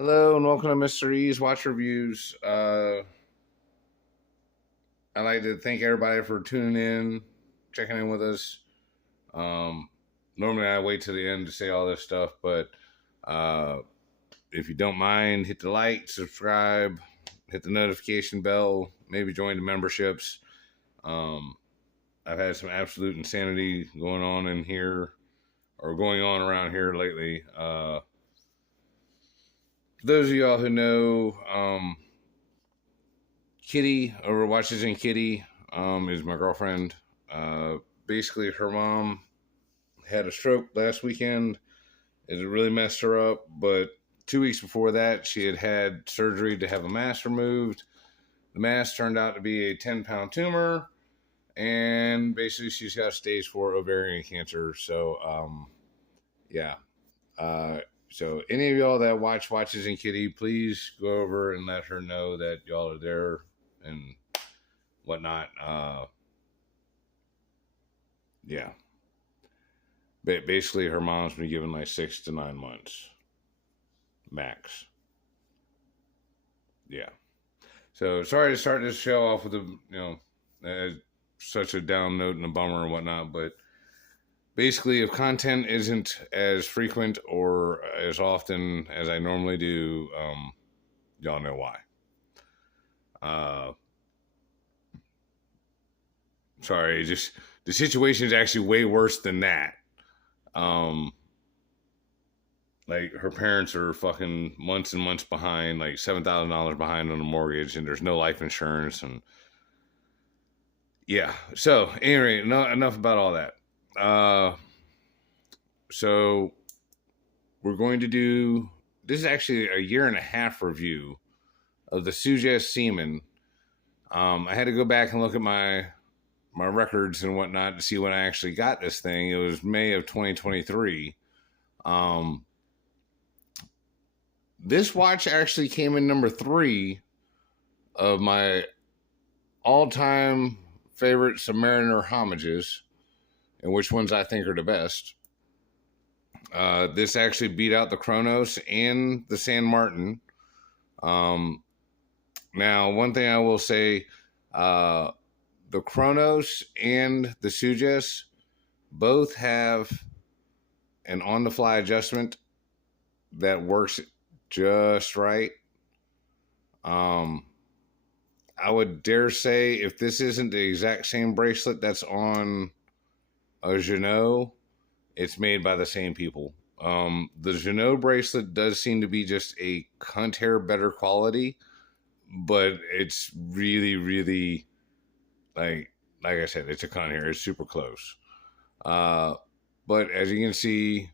Hello and welcome to Mr. E's Watch Reviews. I'd like to thank everybody for tuning in, checking in with us. Um, Normally I wait till the end to say all this stuff, but uh, if you don't mind, hit the like, subscribe, hit the notification bell, maybe join the memberships. I've had some absolute insanity going on in here, or going on around here lately. For those of y'all who know, Kitty over Watches and Kitty is my girlfriend. Basically, her mom had a stroke last weekend. It really messed her up. But 2 weeks before that, she had had surgery to have a mass removed. The mass turned out to be a 10-pound tumor, and basically she's got stage 4 ovarian cancer. So, yeah. So any of y'all that watch Watches and Kitty, please go over and let her know that y'all are there and whatnot. Yeah. Basically, her mom's been given like 6 to 9 months max. Yeah. So sorry to start this show off with such a down note and a bummer and whatnot, but basically, if content isn't as frequent or as often as I normally do, y'all know why. Sorry, just the situation is actually way worse than that. Like her parents are fucking months and months behind, like $7,000 behind on the mortgage, and there's no life insurance, and yeah. So anyway, enough about all that. So we're going to do, this is actually a 1.5 year review of the Sugess Seaman. I had to go back and look at my records and whatnot to see when I actually got this thing. It was May of 2023. This watch actually came in number 3 of my all-time favorite Submariner homages, and which ones I think are the best. This actually beat out the Chronos and the San Martin. Now, one thing I will say, the Chronos and the Sugess both have an on-the-fly adjustment that works just right. I would dare say if this isn't the exact same bracelet that's on a Jeanneau, it's made by the same people. The Jeanneau bracelet does seem to be just a cunt hair better quality, but it's really, really like I said, it's a cunt hair. It's super close. But as you can see,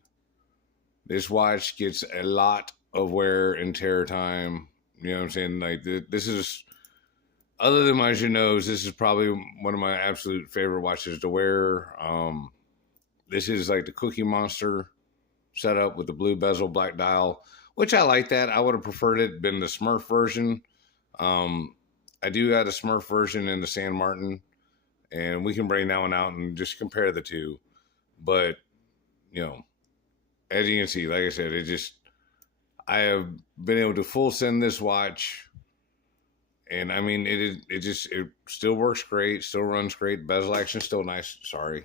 this watch gets a lot of wear and tear time. You know what I'm saying? Like this is, other than my Jeanneaus, this is probably one of my absolute favorite watches to wear. This is like the Cookie Monster setup with the blue bezel, black dial, which I like that. I would have preferred it been the Smurf version. I do have the Smurf version in the San Martin, and we can bring that one out and just compare the two. But, you know, as you can see, like I said, I have been able to full send this watch, and I mean, it still works great, still runs great. Bezel action still nice. Sorry.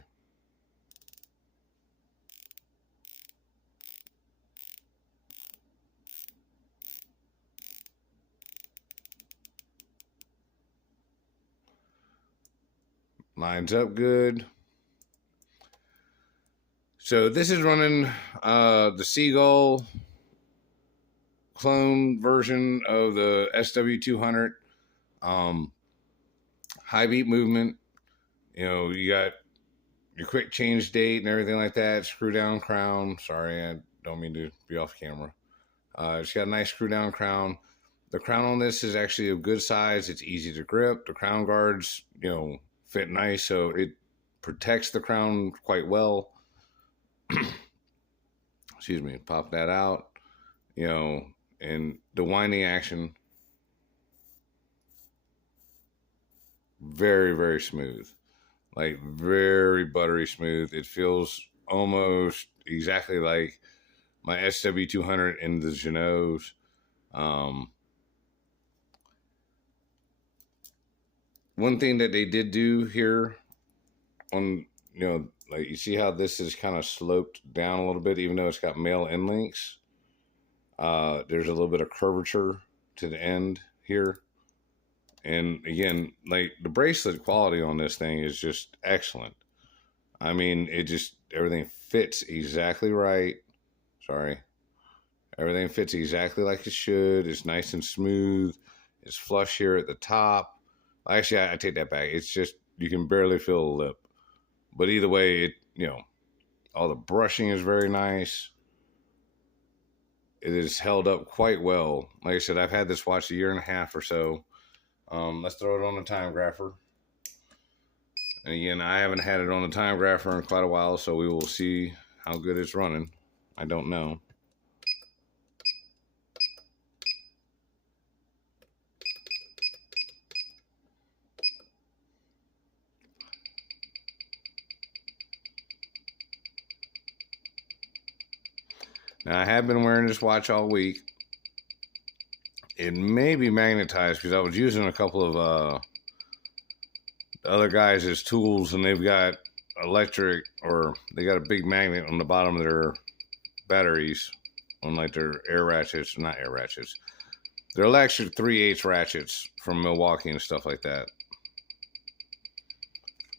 Lines up good. So this is running the Seagull clone version of the SW200. High beat movement. You know, you got your quick change date and everything like that. Screw down crown. Sorry, I don't mean to be off camera. It's got a nice screw down crown. The crown on this is actually a good size. It's easy to grip. The crown guards, you know, fit nice, so it protects the crown quite well. Excuse me. Pop that out. You know, and the winding action, very, very smooth. Like very buttery smooth. It feels almost exactly like my SW200 in the Jeanneaus. Um, One thing that they did do here on, like you see how this is kind of sloped down a little bit, even though it's got male end links. There's a little bit of curvature to the end here. And again, like the bracelet quality on this thing is just excellent. I mean, everything fits exactly right. Sorry. Everything fits exactly like it should. It's nice and smooth. It's flush here at the top. Actually, I take that back. It's just, you can barely feel the lip. But either way, all the brushing is very nice. It is held up quite well. Like I said, I've had this watch a year and a half or so. Let's throw it on the time grapher. And again, I haven't had it on the time grapher in quite a while, so we will see how good it's running. I don't know. Now, I have been wearing this watch all week. It may be magnetized because I was using a couple of the other guys as tools, and they've got electric, or they got a big magnet on the bottom of their batteries on like their air ratchets, not air ratchets. They're electric 3/8 ratchets from Milwaukee and stuff like that.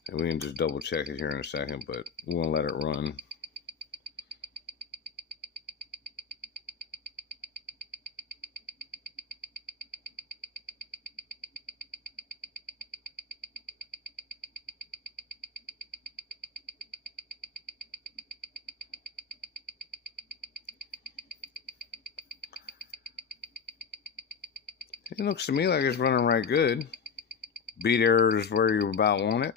And we can just double check it here in a second, but we won't let it run. It looks to me like it's running right good. Beat error is where you about want it.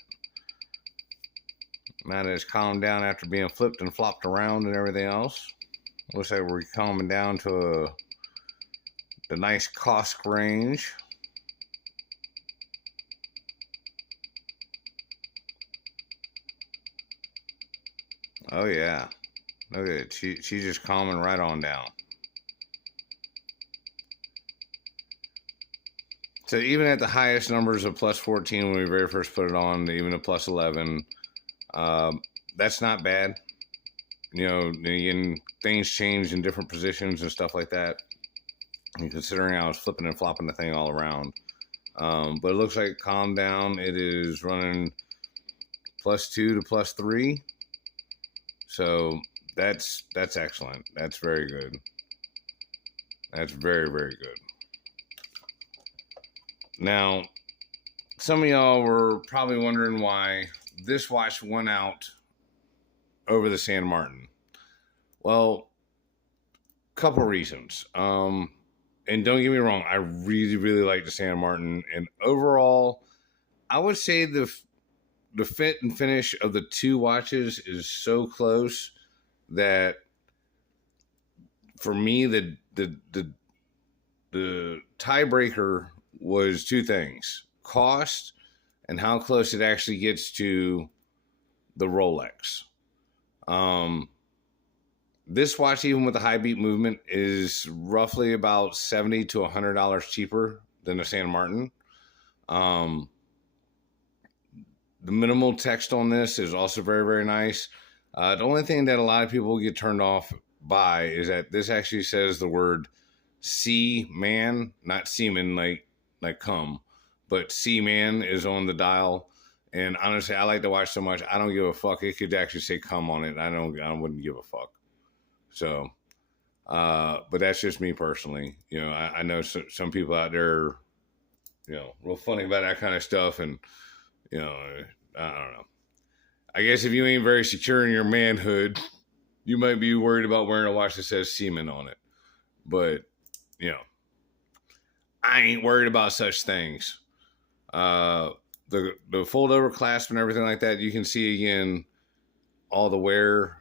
Now that it's calmed down after being flipped and flopped around and everything else. Looks like we're calming down to the nice cost range. Oh yeah. Look at it. She's just calming right on down. So even at the highest numbers of plus 14 when we very first put it on, even a plus 11, that's not bad. Again, things change in different positions and stuff like that. And considering I was flipping and flopping the thing all around. But it looks like calm down. It is running +2 to +3. So that's excellent. That's very good. That's very, very good. Now, some of y'all were probably wondering why this watch went out over the San Martin. Well, couple reasons. And don't get me wrong, I really, really like the San Martin. And overall, I would say the fit and finish of the two watches is so close that for me, the tiebreaker was two things: cost and how close it actually gets to the Rolex. This watch, even with the high beat movement, is roughly about $70 to $100 cheaper than the San Martin. The minimal text on this is also very, very nice. The only thing that a lot of people get turned off by is that this actually says the word Seaman, not seaman like come, but Seaman is on the dial. And honestly, I like the watch so much, I don't give a fuck. It could actually say come on it. I wouldn't give a fuck. So, but that's just me personally. I know some people out there, real funny about that kind of stuff. And, I don't know. I guess if you ain't very secure in your manhood, you might be worried about wearing a watch that says Seaman on it. But, I ain't worried about such things. The fold over clasp and everything like that, you can see again all the wear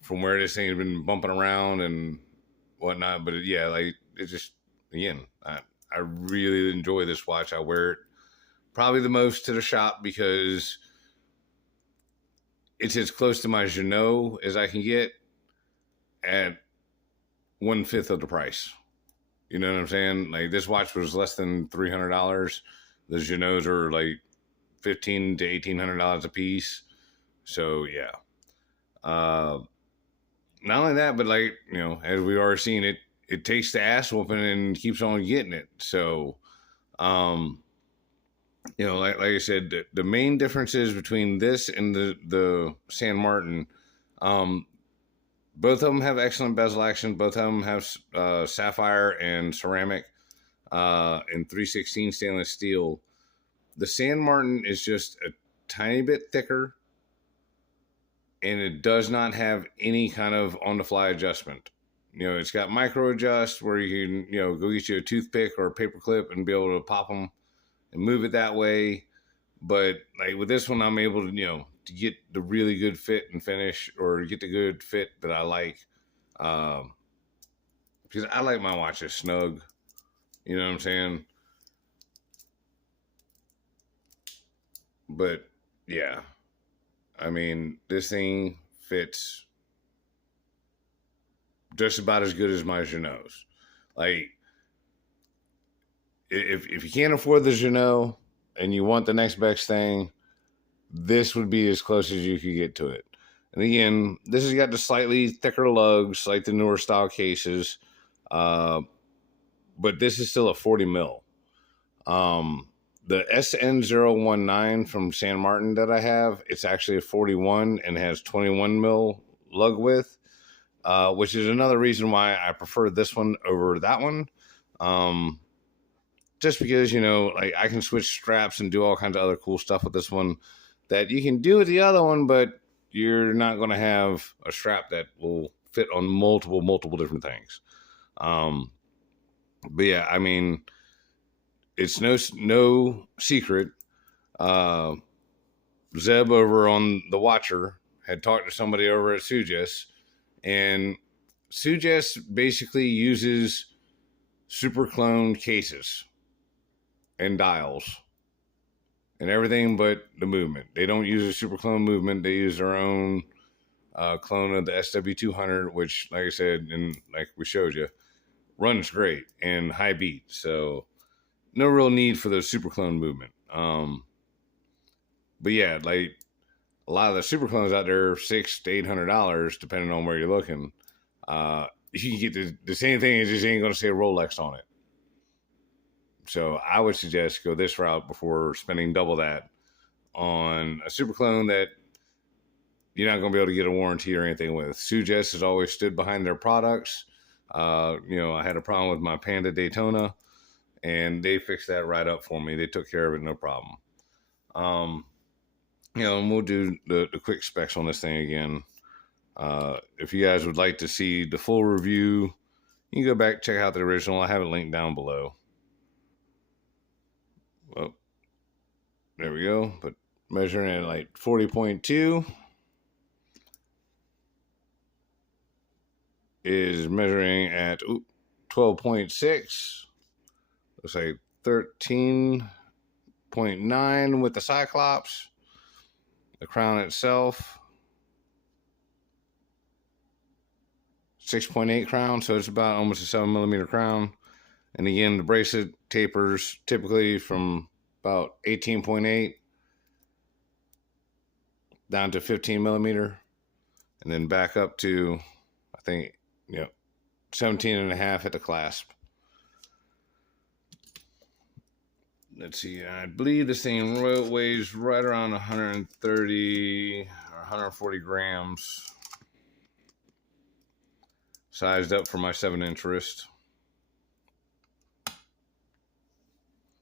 from where this thing has been bumping around and whatnot. But it just, again, I really enjoy this watch. I wear it probably the most to the shop because it's as close to my Janot as I can get at 1/5 of the price. You know what I'm saying? Like this watch was less than $300. The Geno's are like $1,500 to $1,800 a piece. So yeah. Uh, Not only that, but like as we are seeing it, it takes the ass whooping and keeps on getting it. So, um, like I said, the main differences between this and the San Martin, um, both of them have excellent bezel action. Both of them have sapphire and ceramic, and 316 stainless steel. The San Martin is just a tiny bit thicker, and it does not have any kind of on the fly adjustment. It's got micro adjust where you can, go get you a toothpick or a paper clip and be able to pop them and move it that way. But like with this one, I'm able to, to get the really good fit and finish, or get the good fit that I like. Um, because I like my watches snug. You know what I'm saying? But yeah, I mean, this thing fits just about as good as my Geno's. Like, if you can't afford the Jeanneau and you want the next best thing, this would be as close as you could get to it. And again, this has got the slightly thicker lugs, like the newer style cases, but this is still a 40 mil. The SN019 from San Martin that I have, it's actually a 41 and has 21 mil lug width, which is another reason why I prefer this one over that one. Just because, like I can switch straps and do all kinds of other cool stuff with this one that you can do with the other one, but you're not going to have a strap that will fit on multiple different things. But yeah, I mean, it's no secret. Zeb over on the Watcher had talked to somebody over at Sugess, and Sugess basically uses super cloned cases and dials and everything but the movement. They don't use a super clone movement. They use their own clone of the SW200, which, like I said, and like we showed you, runs great and high beat. So no real need for the super clone movement. But yeah, like a lot of the super clones out there, $600 to $800, depending on where you're looking. You can get the same thing. It just ain't going to say Rolex on it. So I would suggest go this route before spending double that on a super clone that you're not going to be able to get a warranty or anything with. Sugess has always stood behind their products. I had a problem with my Panda Daytona, and they fixed that right up for me. They took care of it, no problem. And we'll do the quick specs on this thing again. If you guys would like to see the full review, you can go back, check out the original. I have it linked down below. Well, there we go. But measuring at like 40.2 is measuring at 12.6. Looks like 13.9 with the Cyclops. The crown itself, 6.8 crown, so it's about almost a 7mm crown. And again, the bracelet tapers typically from about 18.8 down to 15mm, and then back up to, I think, 17.5 at the clasp. Let's see, I believe this thing weighs right around 130 or 140 grams. Sized up for my 7-inch wrist.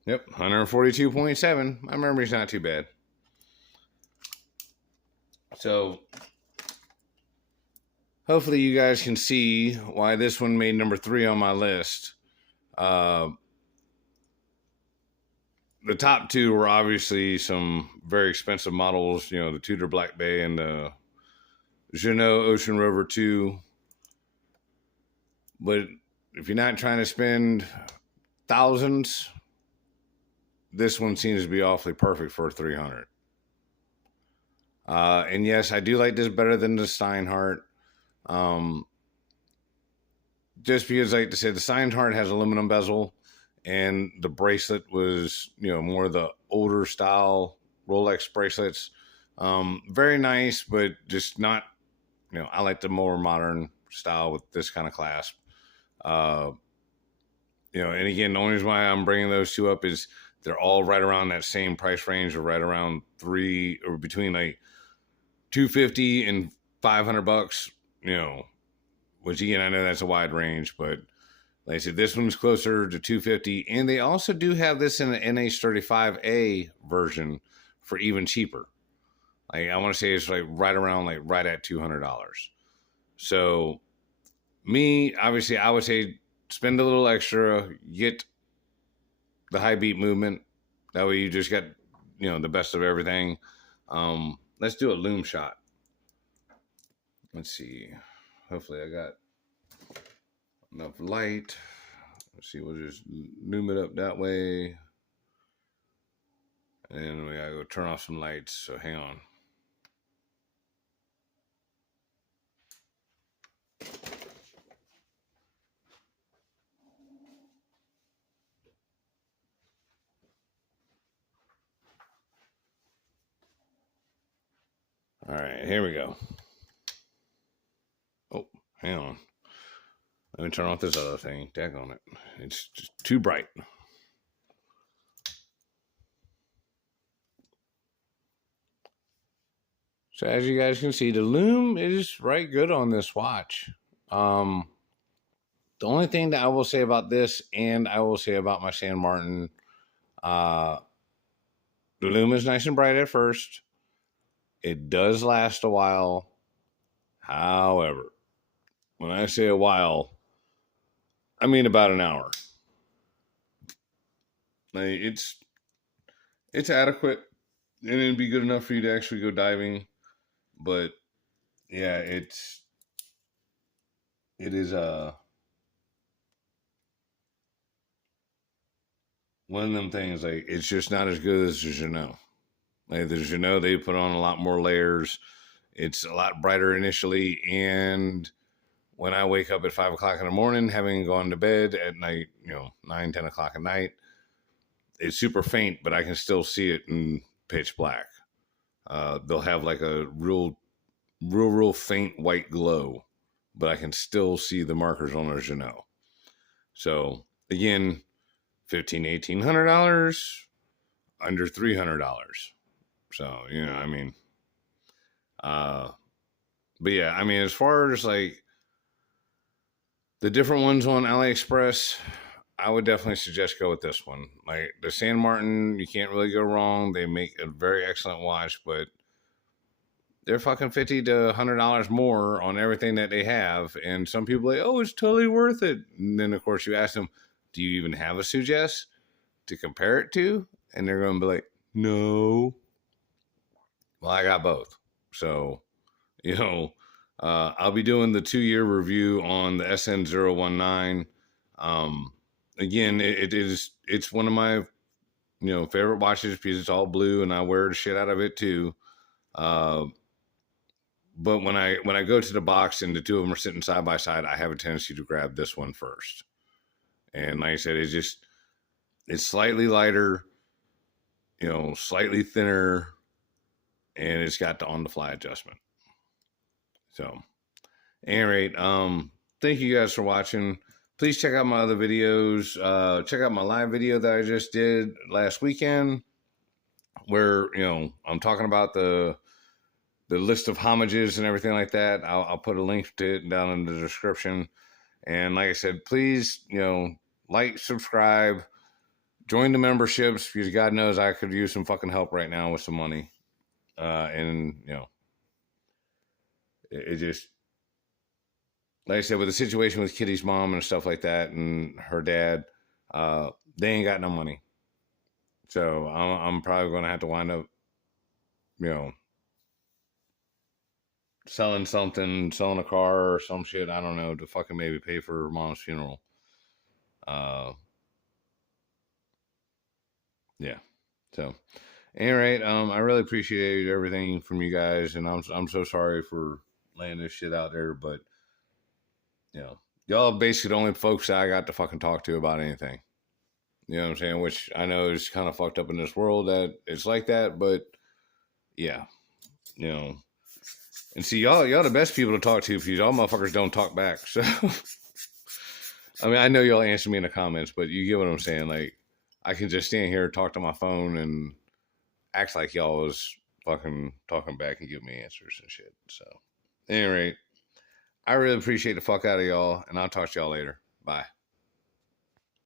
Yep, 142.7. My memory's not too bad. So, hopefully you guys can see why this one made number 3 on my list. The top two were obviously some very expensive models, the Tudor Black Bay and the Jeanneau Ocean Rover 2. But if you're not trying to spend thousands, this one seems to be awfully perfect for 300. And yes, I do like this better than the Steinhardt. just because, like I said, the signed heart has aluminum bezel, and the bracelet was, more of the older style Rolex bracelets. Very nice, but just not, I like the more modern style with this kind of clasp. Uh, and again, the only reason why I'm bringing those two up is they're all right around that same price range, or right around between like 250 and $500. Which again, I know that's a wide range, but like I said, this one's closer to 250, and they also do have this in the NH35A version for even cheaper. Like, I want to say it's like right around, like right at $200. So me, obviously, I would say spend a little extra, get the high beat movement. That way you just get, the best of everything. Let's do a loom shot. Let's see. Hopefully I got enough light. Let's see, we'll just loom it up that way. And then we gotta go turn off some lights, so hang on. All right, here we go. Oh, hang on. Let me turn off this other thing. Daggone it. It's just too bright. So as you guys can see, the loom is right good on this watch. The only thing that I will say about this, and I will say about my San Martin, the loom is nice and bright at first. It does last a while. However, when I say a while, I mean about an hour. Like, it's adequate, and it'd be good enough for you to actually go diving. But yeah, it is one of them things. Like, it's just not as good as the Jeanneau. Like, the Jeanneau, they put on a lot more layers. It's a lot brighter initially, and when I wake up at 5 o'clock in the morning, having gone to bed at night, 9, 10 o'clock at night, it's super faint, but I can still see it in pitch black. They'll have like a real faint white glow, but I can still see the markers on their Jeanneau. So again, $1,500-$1,800, under $300. So, but yeah, I mean, as far as like the different ones on AliExpress, I would definitely suggest go with this one. Like the San Martin, you can't really go wrong. They make a very excellent watch, but they're fucking $50 to $100 more on everything that they have. And some people are like, oh, it's totally worth it. And then of course you ask them, do you even have a Sugess to compare it to? And they're going to be like, no. Well, I got both. So, I'll be doing the 2-year review on the SN019. Again, it's one of my, favorite watches because it's all blue and I wear the shit out of it too. But when I go to the box and the two of them are sitting side by side, I have a tendency to grab this one first. And like I said, it's slightly lighter, slightly thinner, and it's got the on-the-fly adjustment. So, at any rate, thank you guys for watching. Please check out my other videos. Check out my live video that I just did last weekend, where I'm talking about the list of homages and everything like that. I'll put a link to it down in the description. And like I said, please, like, subscribe, join the memberships, because God knows I could use some fucking help right now with some money. And it just, like I said, with the situation with Kitty's mom and stuff like that, and her dad, they ain't got no money. So I'm probably going to have to wind up, selling something, selling a car or some shit. I don't know, to fucking maybe pay for her mom's funeral. Yeah. So, anyway, I really appreciate everything from you guys, and I'm so sorry for laying this shit out there, but Y'all are basically the only folks that I got to fucking talk to about anything. You know what I'm saying? Which I know is kind of fucked up in this world that it's like that, but yeah, you know. And see, y'all the best people to talk to because y'all motherfuckers don't talk back. So, I mean, I know y'all answer me in the comments, but you get what I'm saying. Like, I can just stand here, talk to my phone, and act like y'all was fucking talking back and give me answers and shit. So, anyway, I really appreciate the fuck out of y'all, and I'll talk to y'all later. Bye.